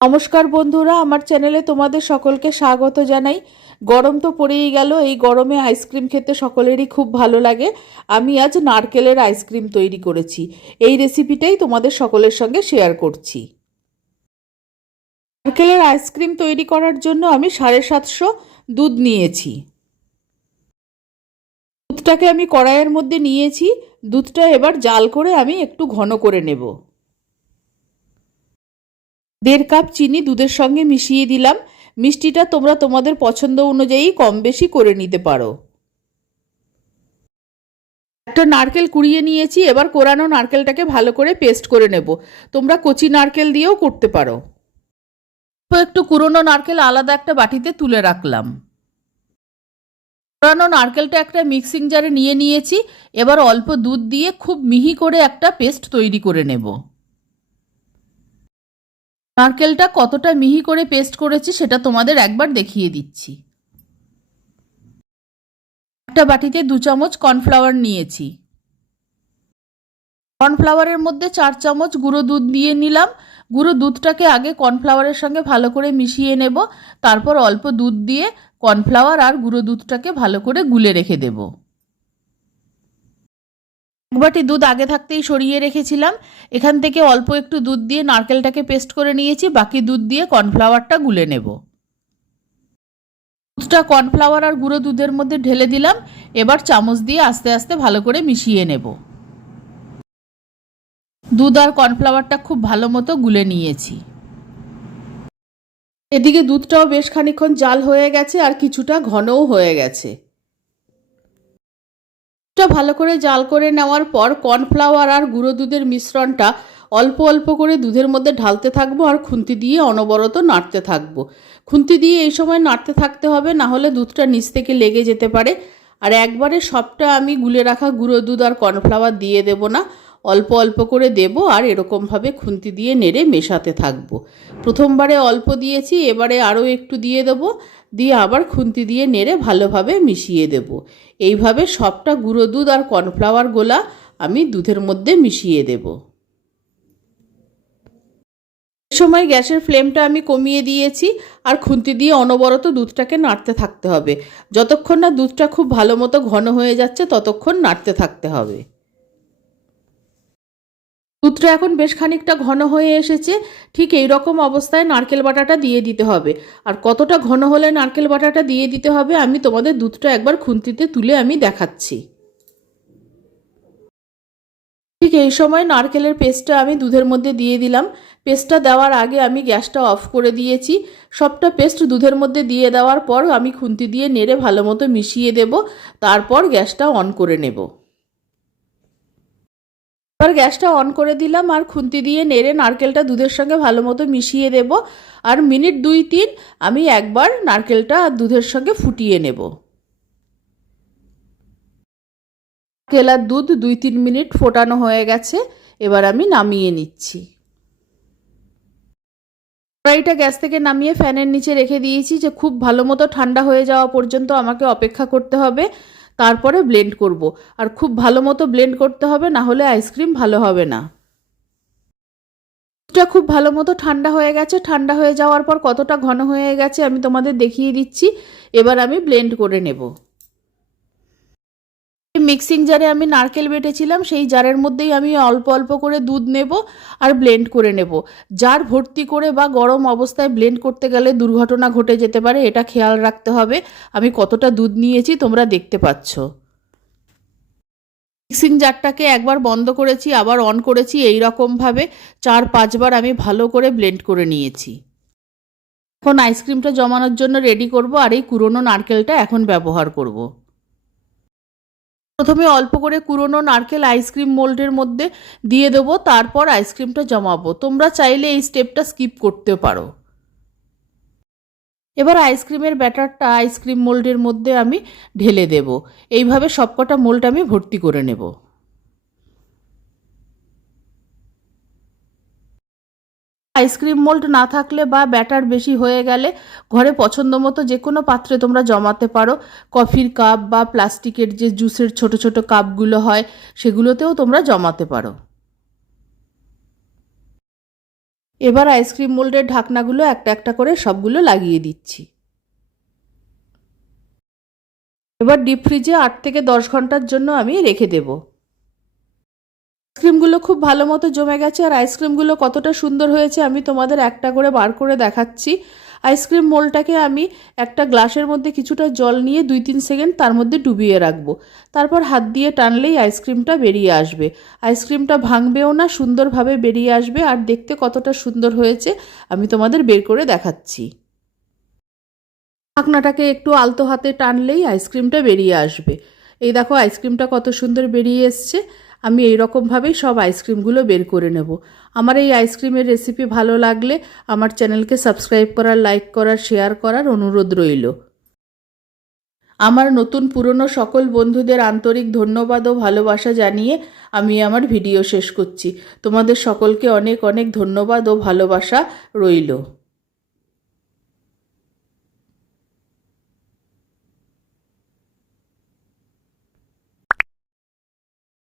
নমস্কার বন্ধুরা, আমার চ্যানেলে তোমাদের সকলকে স্বাগত জানাই। গরম তো পড়েই গেল, এই গরমে আইসক্রিম খেতে সকলেরই খুব ভালো লাগে। আমি আজ নারকেলের আইসক্রিম তৈরি করেছি। এই রেসিপিটাই তোমাদের সকলের সঙ্গে শেয়ার করছি। নারকেলের আইসক্রিম তৈরি করার জন্য আমি 750 দুধ নিয়েছি। দুধটাকে আমি কড়াইয়ের মধ্যে নিয়েছি। দুধটা এবার জাল করে আমি একটু ঘন করে নেব। 1.5 কাপ চিনি দুধের সঙ্গে মিশিয়ে দিলাম। মিষ্টিটা তোমরা তোমাদের পছন্দ অনুযায়ী কম বেশি করে নিতে পারো। একটা নারকেল কুড়িয়ে নিয়েছি। এবার কোরানো নারকেলটাকে ভালো করে পেস্ট করে নেব। তোমরা কচি নারকেল দিয়েও করতে পারো। একটু কুড়োনো নারকেল আলাদা একটা বাটিতে তুলে রাখলাম। কোরানো নারকেলটা একটা মিক্সিং জারে নিয়ে নিয়েছি। এবার অল্প দুধ দিয়ে খুব মিহি করে একটা পেস্ট তৈরি করে নেব। নারকেলটা কতটা মিহি করে পেস্ট করেছি সেটা তোমাদের একবার দেখিয়ে দিচ্ছি। একটা বাটিতে 2 চামচ কর্নফ্লাওয়ার নিয়েছি। কর্নফ্লাওয়ারের মধ্যে 4 চামচ গুঁড়ো দুধ দিয়ে নিলাম। গুঁড়ো দুধটাকে আগে কর্নফ্লাওয়ারের সঙ্গে ভালো করে মিশিয়ে নেব। তারপর অল্প দুধ দিয়ে কর্নফ্লাওয়ার আর গুঁড়ো দুধটাকে ভালো করে গুলে রেখে দেব। এক বাটি দুধ আগে থাকতেই সরিয়ে রেখেছিলাম। এখান থেকে অল্প একটু দুধ দিয়ে নারকেলটাকে পেস্ট করে নিয়েছি। বাকি দুধ দিয়ে কর্নফ্লাওয়ারটা গুলে নেব। দুধটা কর্নফ্লাওয়ার আর গুঁড়ো দুধের মধ্যে ঢেলে দিলাম। এবার চামচ দিয়ে আস্তে আস্তে ভালো করে মিশিয়ে নেব। দুধ আর কর্নফ্লাওয়ারটা খুব ভালো মতো গুলে নিয়েছি। এদিকে দুধটাও বেশ খানিকক্ষণ জাল হয়ে গেছে আর কিছুটা ঘনও হয়ে গেছে। দুধটা ভালো করে জাল করে নেওয়ার পর কর্নফ্লাওয়ার আর গুঁড়ো দুধের মিশ্রণটা অল্প অল্প করে দুধের মধ্যে ঢালতে থাকবো আর খুন্তি দিয়ে অনবরত নাড়তে থাকবো। খুন্তি দিয়ে এই সময় নাড়তে থাকতে হবে, না হলে দুধটা নিচ থেকে লেগে যেতে পারে। আর একবারে সবটা আমি গুলে রাখা গুঁড়ো দুধ আর কর্নফ্লাওয়ার দিয়ে দেব না, অল্প অল্প করে দেব আর এরকমভাবে খুন্তি দিয়ে নেড়ে মেশাতে থাকবো। প্রথমবারে অল্প দিয়েছি, এবারে আরও একটু দিয়ে দেবো, দিয়ে আবার খুন্তি দিয়ে নেড়ে ভালোভাবে মিশিয়ে দেব। এইভাবে সবটা গুঁড়ো দুধ আর কর্নফ্লাওয়ার গোলা আমি দুধের মধ্যে মিশিয়ে দেব। এই সময় গ্যাসের ফ্লেমটা আমি কমিয়ে দিয়েছি আর খুন্তি দিয়ে অনবরত দুধটাকে নাড়তে থাকতে হবে। যতক্ষণ না দুধটা খুব ভালো মতো ঘন হয়ে যাচ্ছে ততক্ষণ নাড়তে থাকতে হবে। দুধটা এখন বেশ খানিকটা ঘন হয়ে এসেছে। ঠিক এই রকম অবস্থায় নারকেল বাটাটা দিয়ে দিতে হবে। আর কতটা ঘন হলে নারকেল বাটাটা দিয়ে দিতে হবে আমি তোমাদের দুধটা একবার খুন্তিতে তুলে আমি দেখাচ্ছি। ঠিক এই সময় নারকেলের পেস্টটা আমি দুধের মধ্যে দিয়ে দিলাম। পেস্টটা দেওয়ার আগে আমি গ্যাসটা অফ করে দিয়েছি। সবটা পেস্ট দুধের মধ্যে দিয়ে দেওয়ার পর আমি খুন্তি দিয়ে নেড়ে ভালো মতো মিশিয়ে দেব। তারপর গ্যাসটা অন করে নেব। এবার গ্যাসটা অন করে দিলাম আর খুন্তি দিয়ে নেড়ে নারকেলটা দুধের সঙ্গে ভালো মতো মিশিয়ে দেব। আর মিনিট 2-3 আমি একবার নারকেলটা দুধের সঙ্গে ফুটিয়ে নেব। নারকেল আর দুধ 2-3 মিনিট ফোটানো হয়ে গেছে। এবার আমি নামিয়ে নিচ্ছি। কড়াইটা গ্যাস থেকে নামিয়ে ফ্যানের নিচে রেখে দিয়েছি যে খুব ভালো মতো ঠান্ডা হয়ে যাওয়া পর্যন্ত আমাকে অপেক্ষা করতে হবে। তারপরে ব্লেন্ড করব। আর খুব ভালো মতো ব্লেন্ড করতে হবে, না হলে আইসক্রিম ভালো হবে না। দুধটা খুব ভালো মতো ঠান্ডা হয়ে গেছে। ঠান্ডা হয়ে যাওয়ার পর কতটা ঘন হয়ে গেছে আমি তোমাদের দেখিয়ে দিচ্ছি। এবার আমি ব্লেন্ড করে নেব। মিক্সিং জারে আমি নারকেল বেটেছিলাম, সেই জারের মধ্যেই আমি অল্প অল্প করে দুধ নেব আর ব্লেন্ড করে নেব। জার ভর্তি করে বা গরম অবস্থায় ব্লেন্ড করতে গেলে দুর্ঘটনা ঘটে যেতে পারে, এটা খেয়াল রাখতে হবে। আমি কতটা দুধ নিয়েছি তোমরা দেখতে পাচ্ছ। মিক্সিং জারটাকে একবার বন্ধ করেছি, আবার অন করেছি, এই রকমভাবে 4-5 বার আমি ভালো করে ব্লেন্ড করে নিয়েছি। এখন আইসক্রিমটা জমানোর জন্য রেডি করব আর এই কুড়োনো নারকেলটা এখন ব্যবহার করব। প্রথমে অল্প করে কুড়োনো নারকেল আইসক্রিম মোল্ডের মধ্যে দিয়ে দেবো, তারপর আইসক্রিমটা জমাবো। তোমরা চাইলে এই স্টেপটা স্কিপ করতে পারো। এবার আইসক্রিমের ব্যাটারটা আইসক্রিম মোল্ডের মধ্যে আমি ঢেলে দেব। এইভাবে সবকটা মোল্ড আমি ভর্তি করে নেব। আইসক্রিম মোল্ড না থাকলে বা ব্যাটার বেশি হয়ে গেলে ঘরে পছন্দ মতো যে কোনো পাত্রে তোমরা জমাতে পারো। কফির কাপ বা প্লাস্টিকের যে জুসের ছোট ছোট কাপগুলো হয় সেগুলোতেও তোমরা জমাতে পারো। এবার আইসক্রিম মোল্ডের ঢাকনাগুলো একটা একটা করে সবগুলো লাগিয়ে দিচ্ছি। এবার ডিপ ফ্রিজে 8 থেকে 10 ঘন্টার জন্য আমি রেখে দেব। আইসক্রিমগুলো খুব ভালো মতো জমে গেছে, আর আইসক্রিমগুলো কতটা সুন্দর হয়েছে আমি তোমাদের একটা করে বার করে দেখাচ্ছি। আইসক্রিম মোল্ডটাকে আমি একটা গ্লাসের মধ্যে কিছুটা জল নিয়ে 2-3 সেকেন্ড তার মধ্যে ডুবিয়ে রাখবো। তারপর হাত দিয়ে টানলেই আইসক্রিমটা বেরিয়ে আসবে। আইসক্রিমটা ভাঙবেও না, সুন্দরভাবে বেরিয়ে আসবে। আর দেখতে কতটা সুন্দর হয়েছে আমি তোমাদের বের করে দেখাচ্ছি। ঢাকনাটাকে একটু আলতো হাতে টানলেই আইসক্রিমটা বেরিয়ে আসবে। এই দেখো আইসক্রিমটা কত সুন্দর বেরিয়ে এসছে। আমি এই রকমভাবেই সব আইসক্রিমগুলো বের করে নেব। আমার এই আইসক্রিমের রেসিপি ভালো লাগলে আমার চ্যানেলকে সাবস্ক্রাইব করার, লাইক করার, শেয়ার করার অনুরোধ রইল। আমার নতুন পুরনো সকল বন্ধুদের আন্তরিক ধন্যবাদ ও ভালোবাসা জানিয়ে আমি আমার ভিডিও শেষ করছি। তোমাদের সকলকে অনেক অনেক ধন্যবাদ ও ভালোবাসা রইল।